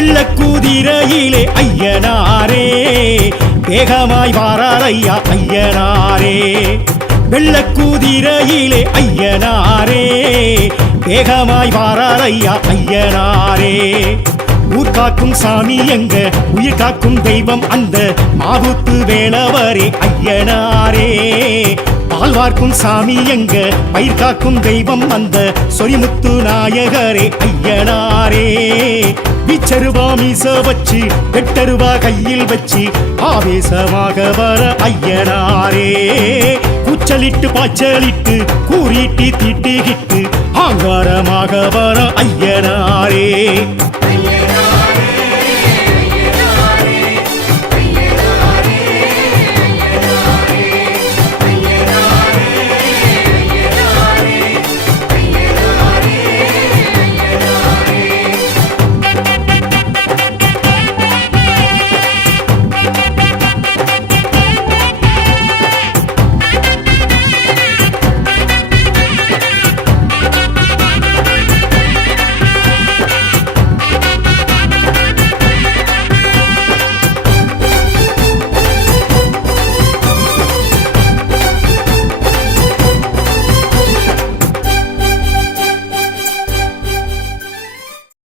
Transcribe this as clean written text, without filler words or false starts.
வெள்ளக்கூதிரையிலே ஐயனாரே வேகமாய் வாராரையா ஐயனாரே வெள்ளக்கூதிரையிலே ஐயனாரே வேகமாய் வாராரையா ஐயனாரே ஊர் காக்கும் சாமி எங்க உயிர் காக்கும் தெய்வம் அந்த மாவுத்து வேளவரே ஐயனாரே பால் வார்க்கும் சாமி எங்க பயிர் காக்கும் தெய்வம் அந்த சொரிமுத்து நாயகரே ஐயனாரே விச்சருவா மீச வச்சு வெட்டருவா கையில் வச்சு ஆவேசமாக வர ஐயனாரே கூச்சலிட்டு பாய்ச்சலிட்டு கூறிட்டு தீட்டுகிட்டு ஆங்காரமாக வர ஐயனாரே